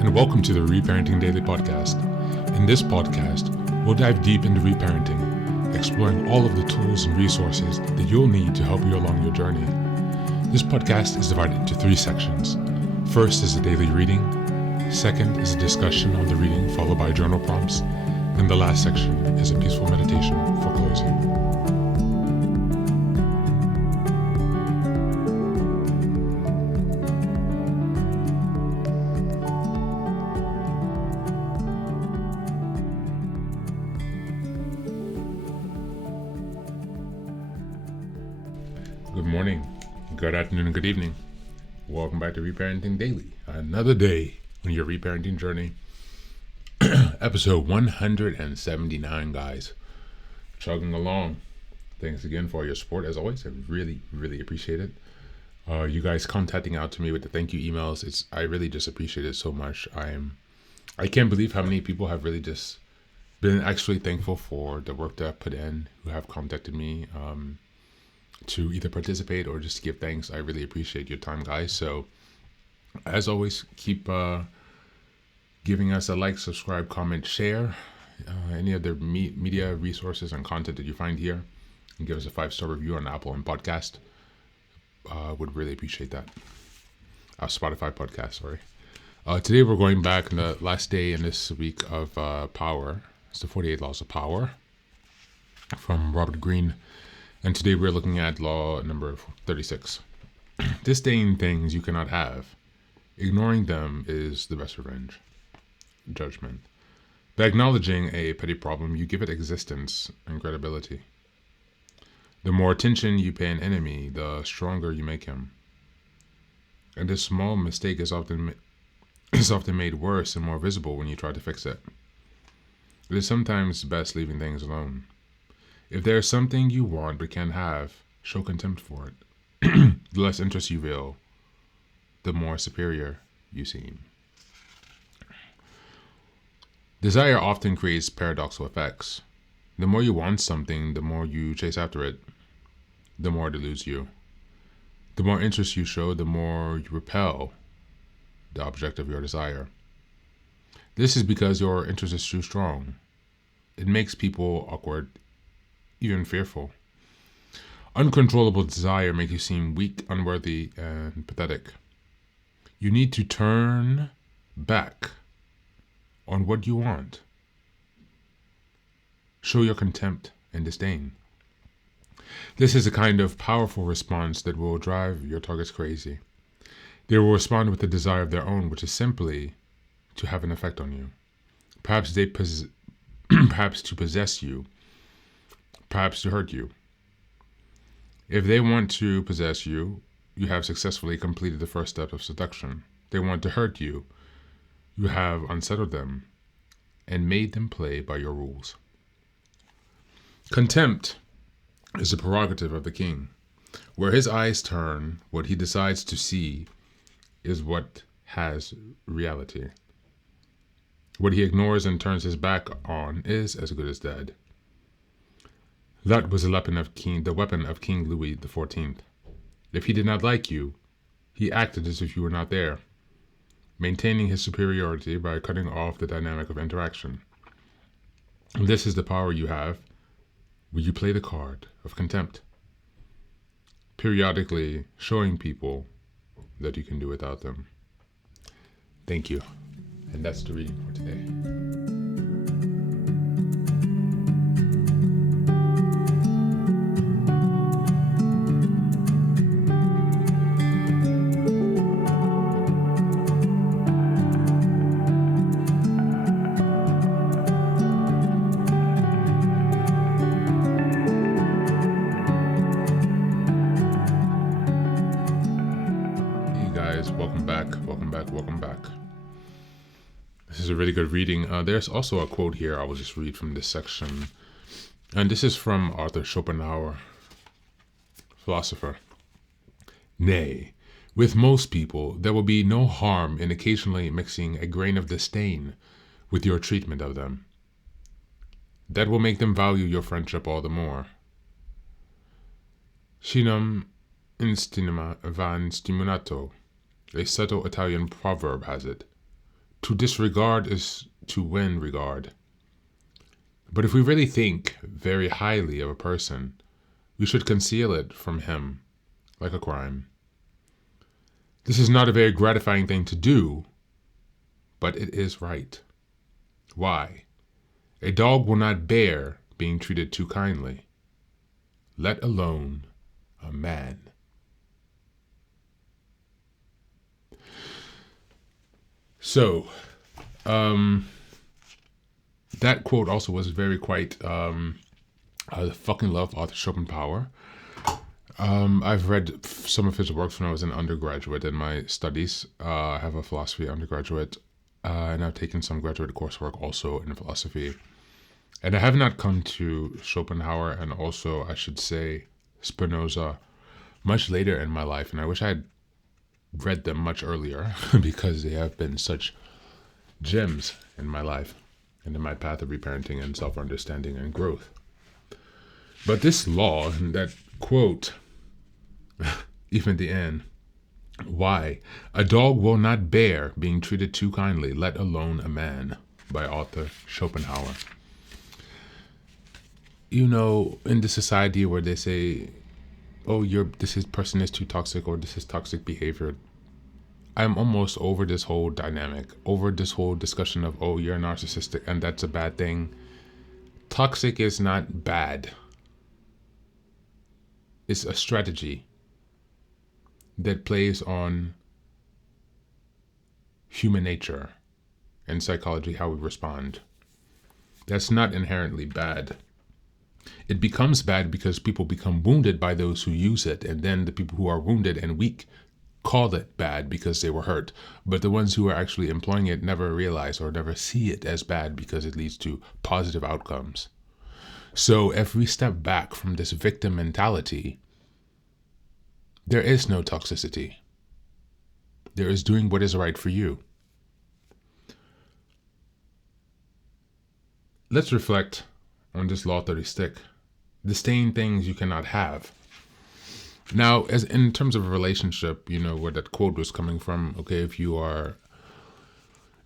and welcome to the Reparenting Daily podcast. In this podcast, we'll dive deep into reparenting, exploring all of the tools and resources that you'll need to help you along your journey. This podcast is divided into 3 sections. First is a daily reading. Second is a discussion on the reading followed by journal prompts. And the last section is a peaceful meditation for closing. Good morning, good afternoon, and good evening. Welcome back to Reparenting Daily. Another day on your reparenting journey. Episode 179, guys. Chugging along. Thanks again for your support. As always, I really appreciate it. You guys contacting out to me with the thank you emails. I really just appreciate it so much. I can't believe how many people have really just been actually thankful for the work that I've put in, who have contacted me to either participate or just to give thanks. I really appreciate your time, guys. So as always, keep giving us a like, subscribe, comment, share any other media resources and content that you find here, and give us a 5-star review on Apple and podcast. Would really appreciate that. Spotify podcast, sorry. Today we're going back in the last day in this week of Power. It's the 48 Laws of Power from Robert Greene. And today we're looking at law number 36. Disdain things you cannot have. Ignoring them is the best revenge. Judgment. By acknowledging a petty problem, you give it existence and credibility. The more attention you pay an enemy, the stronger you make him. And this small mistake is often made worse and more visible when you try to fix it. It is sometimes best leaving things alone. If there is something you want but can't have, show contempt for it. The less interest you feel, the more superior you seem. Desire often creates paradoxical effects. The more you want something, the more you chase after it, the more it eludes you. The more interest you show, the more you repel the object of your desire. This is because your interest is too strong. It makes people awkward, even fearful. Uncontrollable desire makes you seem weak, unworthy, and pathetic. You need to turn back on what you want. Show your contempt and disdain. This is a kind of powerful response that will drive your targets crazy. They will respond with a desire of their own, which is simply to have an effect on you. Perhaps to possess you. Perhaps to hurt you. If they want to possess you, you have successfully completed the first step of seduction. They want to hurt you, you have unsettled them and made them play by your rules. Contempt is a prerogative of the king. Where his eyes turn, what he decides to see is what has reality. What he ignores and turns his back on is as good as dead. That was the weapon of King Louis XIV. If he did not like you, he acted as if you were not there, maintaining his superiority by cutting off the dynamic of interaction. This is the power you have when you play the card of contempt, periodically showing people that you can do without them. Thank you. And that's the reading for today. Welcome back. This is a really good reading. There's also a quote here I will just read from this section. And this is from Arthur Schopenhauer, philosopher. Nay, with most people, there will be no harm in occasionally mixing a grain of disdain with your treatment of them. That will make them value your friendship all the more. Cinum instinema van stimulato, a subtle Italian proverb has it. To disregard is to win regard. But if we really think very highly of a person, we should conceal it from him like a crime. This is not a very gratifying thing to do, but it is right. Why? A dog will not bear being treated too kindly, let alone a man. So, that quote also was very quite, I fucking love Arthur Schopenhauer. I've read some of his works when I was an undergraduate in my studies. I have a philosophy undergraduate, and I've taken some graduate coursework also in philosophy. And I have not come to Schopenhauer and also, I should say, Spinoza much later in my life. And I wish I had read them much earlier because they have been such gems in my life and in my path of reparenting and self-understanding and growth. But this law and that quote, even at the end, why? A dog will not bear being treated too kindly, let alone a man, by Arthur Schopenhauer. You know, in the society where they say, oh, this person is too toxic, or this is toxic behavior, I'm almost over this whole dynamic, over this whole discussion of, oh, you're narcissistic and that's a bad thing. Toxic is not bad. It's a strategy that plays on human nature and psychology, how we respond. That's not inherently bad. It becomes bad because people become wounded by those who use it, and then the people who are wounded and weak call it bad because they were hurt. But the ones who are actually employing it never realize or never see it as bad because it leads to positive outcomes. So if we step back from this victim mentality, there is no toxicity. There is doing what is right for you. Let's reflect on this law 30 stick. Disdain things you cannot have. Now, as in terms of a relationship, you know, where that quote was coming from, okay, if you are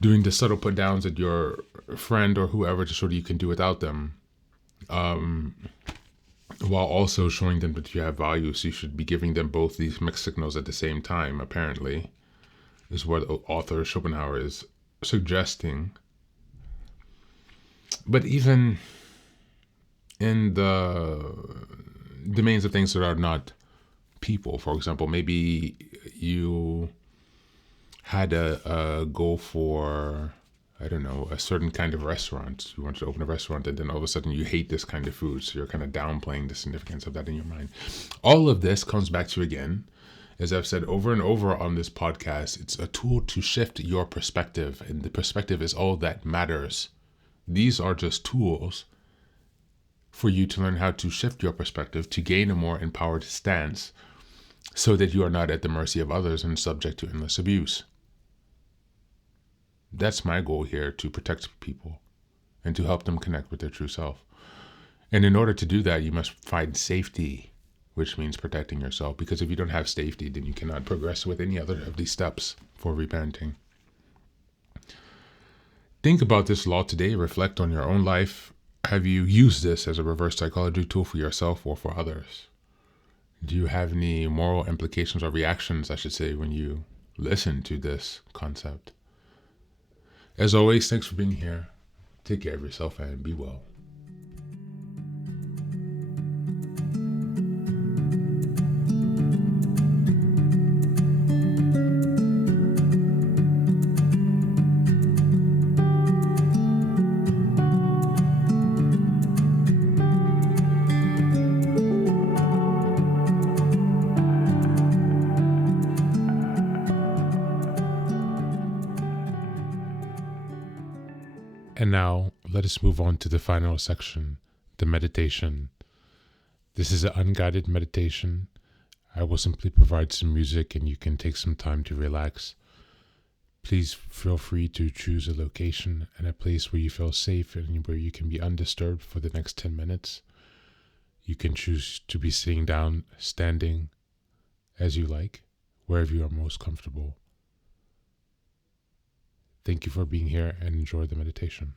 doing the subtle put downs at your friend or whoever to show that you can do without them, while also showing them that you have value, so you should be giving them both these mixed signals at the same time, apparently, is what author Schopenhauer is suggesting. But even in the domains of things that are not people, for example, maybe you had a goal for, I don't know, a certain kind of restaurant. You wanted to open a restaurant, and then all of a sudden you hate this kind of food, so you're kind of downplaying the significance of that in your mind. All of this comes back to, again, as I've said over and over on this podcast, it's a tool to shift your perspective, and the perspective is all that matters. These are just tools for you to learn how to shift your perspective to gain a more empowered stance so that you are not at the mercy of others and subject to endless abuse. That's my goal here, to protect people and to help them connect with their true self. And in order to do that, you must find safety, which means protecting yourself, because if you don't have safety, then you cannot progress with any other of these steps for reparenting. Think about this law today, reflect on your own life. Have you used this as a reverse psychology tool for yourself or for others? Do you have any moral implications or reactions, I should say, when you listen to this concept? As always, thanks for being here. Take care of yourself and be well. And now, let us move on to the final section, the meditation. This is an unguided meditation. I will simply provide some music and you can take some time to relax. Please feel free to choose a location and a place where you feel safe and where you can be undisturbed for the next 10 minutes. You can choose to be sitting down, standing, as you like, wherever you are most comfortable. Thank you for being here and enjoy the meditation.